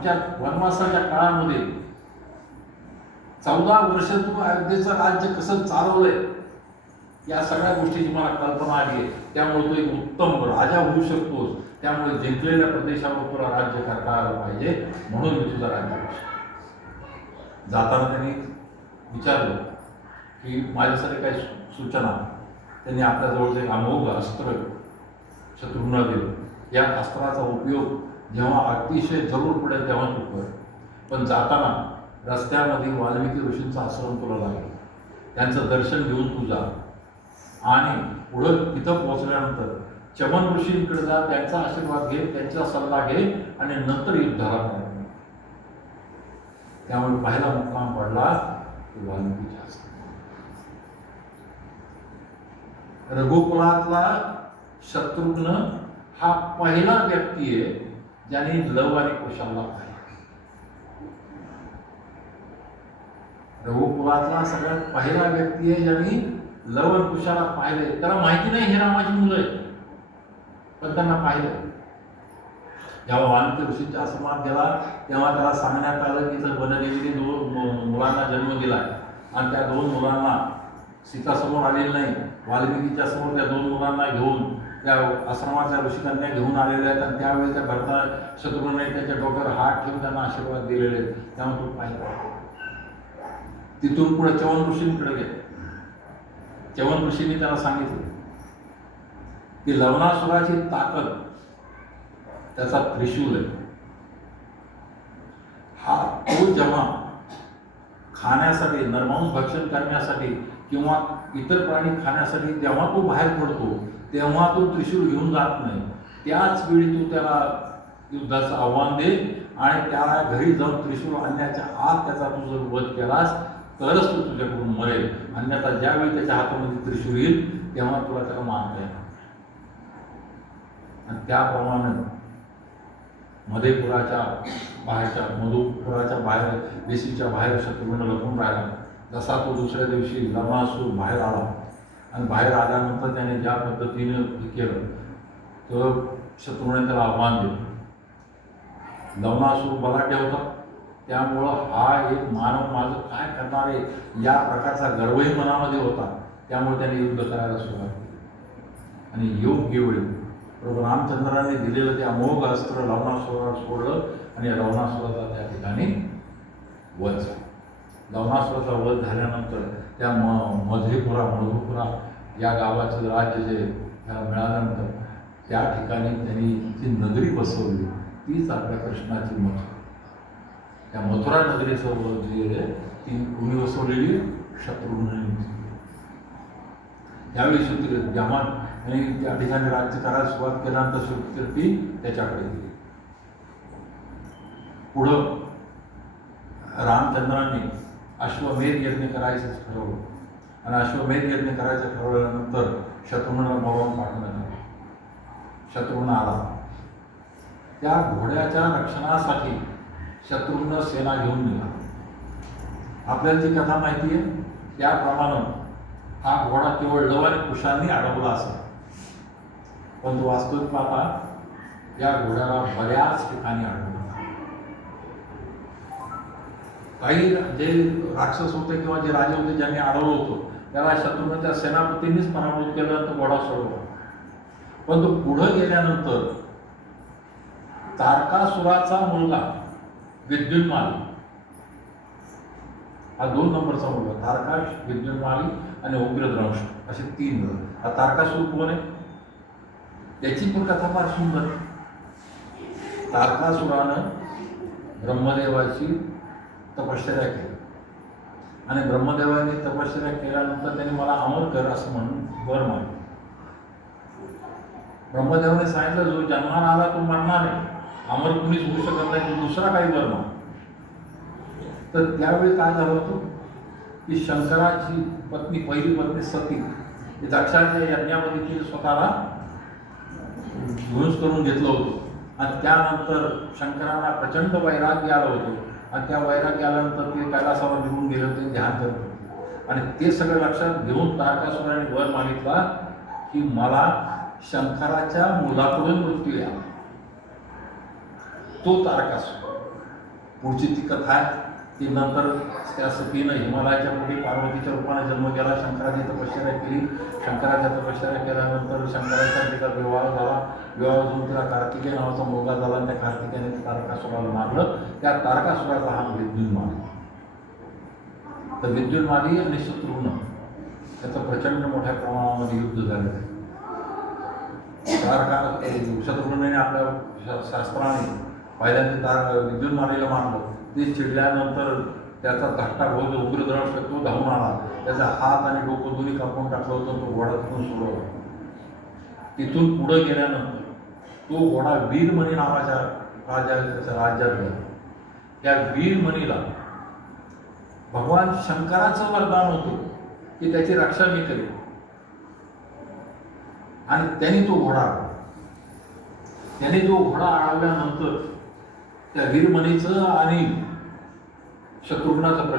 आमच्या वनवासाच्या काळामध्ये 14 वर्ष तू अयोध्येचं राज्य कसं चालवलंय या सगळ्या गोष्टीची मला कल्पना आली आहे. त्यामुळे तू एक उत्तम राजा होऊ शकतोस. त्यामुळे जिंकलेल्या प्रदेशावर तुला राज्य करता आलं पाहिजे, म्हणून मी तुझा राज्याभिषेक. जाताना त्यांनी विचारलं की माझ्यासाठी काही सूचना. त्यांनी आपल्याजवळ एक अमोघ अस्त्र शत्रूंना दिलं. या अस्त्राचा उपयोग जेव्हा अतिशय जरूर पडेल तेव्हा तू कर. पण जाताना रस्त्यामध्ये वाल्मिकी ऋषींचा आश्रम तुला लागेल. त्यांचं दर्शन घेऊन तू जा आणि पुढं तिथं पोहोचल्यानंतर चमन ऋषींकडे जा, त्यांचा आशीर्वाद घे, त्यांचा सल्ला घे आणि नंतर युद्धाला प्रारंभ. त्यामुळे पहिला मुक्काम पडला वाल्मिकीच्या आश्रमात. रघुकुलातला शत्रुघ्न हा पहिला व्यक्ती आहे ज्याने लव आणि कुशाला पाहिलं. रघुकुलातला सगळ्यात पहिला व्यक्ती आहे ज्यांनी लव आणि कुशाला पाहिलंय. त्याला माहिती नाही हे रामाची मुलं आहेत, पण त्यांना पाहिलं. जेव्हा वाल्मिकी ऋषींच्या आश्रमात गेला तेव्हा त्याला सांगण्यात आलं की जर वनदेवीने 2 मुलांना जन्म दिला आणि त्या 2 मुलांना सीता समोर आलेली नाही, वाल्मिकीच्या समोर त्या 2 मुलांना घेऊन त्या आश्रमातल्या ऋषिकन्या घेऊन आलेल्या आहेत आणि त्यावेळी त्या भरता शत्रुघ्नाने त्यांच्या डोक्यावर हात ठेवून त्यांना आशीर्वाद दिलेले आहेत. त्यामुळे तो पाहिलं. तिथून पुढे चवन ऋषींकडे गेले. चवन ऋषींनी त्याला सांगितलं की लवणासुराची ताकद त्याचा त्रिशूल आहे. हा तो जेव्हा खाण्यासाठी नरमांस भक्षण करण्यासाठी किंवा इतर प्राणी खाण्यासाठी जेव्हा तो बाहेर पडतो तेव्हा तो त्रिशूल घेऊन जात नाही. त्याच वेळी तू त्याला युद्धाचं आव्हान दे आणि त्याला घरी जाऊन त्रिशूल आणण्याच्या आत त्याचा तू जर वध केलास तरच तो तुझ्याकडून मरेल. अन्यथा ज्यावेळी त्याच्या हातामध्ये त्रिशूल येईल तेव्हा तुला त्याला मानता येणार. आणि त्याप्रमाणे मधेपुराच्या बाहेरच्या मधुपुराच्या बाहेर वेशीच्या बाहेर शत्रुघ्न लपून राहिला. जसा तो दुसऱ्या दिवशी लवणासूर बाहेर आला आणि बाहेर आल्यानंतर त्याने ज्या पद्धतीने केलं तर शत्रुघ्ने त्याला आव्हान दिलं. लवणासूर बलाढ्य होता, त्यामुळं हा एक मानव माझं काय करणार आहे या प्रकारचा गर्वही मनामध्ये होता. त्यामुळे त्याने युद्ध करायला सुरुवात केली आणि योग्य वेळी प्रभू रामचंद्राने दिलेलं ते अमोघ अस्त्र लवणासुराला सोडलं आणि लवणासुराचा त्या ठिकाणी वध झाला. लवणासुराचा वध झाल्यानंतर त्या मधुपुरा या गावाचं राज्य जे त्याला मिळाल्यानंतर त्या ठिकाणी त्यांनी जी नगरी बसवली तीच आपल्या कृष्णाची मथुरा. त्या मथुरा नगरीसोबत जी आहे ती कुणी बसवलेली? शत्रुघ्नाने. त्यावेळी जेव्हा आणि त्या ठिकाणी राज्य करायला सुरुवात केल्यानंतर श्रुतकीर्ती त्याच्याकडे गेली. पुढं रामचंद्रांनी अश्वमेध यज्ञ करायचं ठरवलं आणि अश्वमेध यज्ञ करायचं ठरवल्यानंतर शत्रुघ्नाला बोलावून पाठवण्यात आलं. शत्रुघ्न आला. त्या घोड्याच्या रक्षणासाठी शत्रुघ्न सेना घेऊन निघाला. आपल्याला जी कथा माहिती आहे त्याप्रमाणे हा घोडा केवळ लव आणि कुशांनी अडवला असेल, पण तो वास्तविक पाहता या घोड्याला बऱ्याच ठिकाणी अडवला. काही जे राक्षस होते किंवा जे राजे होते ज्यांनी अडवलं होतं त्याला शत्रुघ्नाच्या सेनापतींनीच पराभूत केलं, तो घोडा सोडला. पण तो पुढं गेल्यानंतर तारकासुराचा मुलगा विद्युन्माली हा 2 नंबरचा मुलगा, तारकाश, विद्युन्माली आणि उग्रद्रंश असे 3 जण. हा तारकासूर कोण आहे त्याची पण कथा फार सुंदर. तारकासुरानं ब्रह्मदेवाची तपश्चर्या केली आणि ब्रह्मदेवाने तपश्चर्या केल्यानंतर त्यांनी मला अमर कर असं म्हणून वर मागितलं. ब्रह्मदेवाने सांगितलं जो जन्माला आला तो मरणार आहे, अमर कुणीच होऊ शकत नाही, तो दुसरा काही वर माग. तर त्यावेळी काय झालं होतं की शंकराची पत्नी पहिली पत्नी सती दक्षाच्या यज्ञामध्ये तिने स्वतःला ध्वंस करून घेतलं होतं आणि त्यानंतर शंकरांना प्रचंड वैराग्य आलं होतं आणि त्या वैराग्य आल्यानंतर ते कैलासावर निघून गेले होते, ध्यान करत होते आणि ते सगळं लक्षात घेऊन तारकासुराने वर मागितला की मला शंकराच्या मुलाकडून मृत्यू यावा. तो तारकासुर पुढची ती कथा आहे ती नंतर त्या सतीनं हिमालयाच्या पुढे पार्वतीच्या रूपाने जन्म केला, शंकराची तपश्चर्या केली, शंकराच्या तपश्चर्या केल्यानंतर शंकराचा तिचा विवाह झाला, विवाह होऊन तिला कार्तिकेय नावाचा मुलगा झाला आणि त्या कार्तिकेयाने तारकासुराला मारलं. त्या तारकासुराचा हा विद्युन्माली. तर विद्युन्माली आणि शत्रुघ्न त्याचं प्रचंड मोठ्या प्रमाणामध्ये युद्ध झालेलं आहे. शत्रुघ्नाने आपल्या शास्त्राने पहिल्यांदा विद्युन्मालीला मारलं. ते चिडल्यानंतर त्याचा धाकटा भाऊ जो उग्रद्रव तो धावून आला, त्याचा हात आणि डोकं दोन्ही कापून टाकलं होतं. तो घोडा तिथून सोडवला. तिथून पुढं गेल्यानंतर तो घोडा वीरमणी नावाच्या त्याच्या राज्यात गेला. त्या वीरमणीला भगवान शंकराचं वरदान होतं की त्याची रक्षा मी करेन, आणि त्यांनी तो घोडा अडवल्यानंतर त्या वीरमणीचं आणि शत्रुघ्नाचं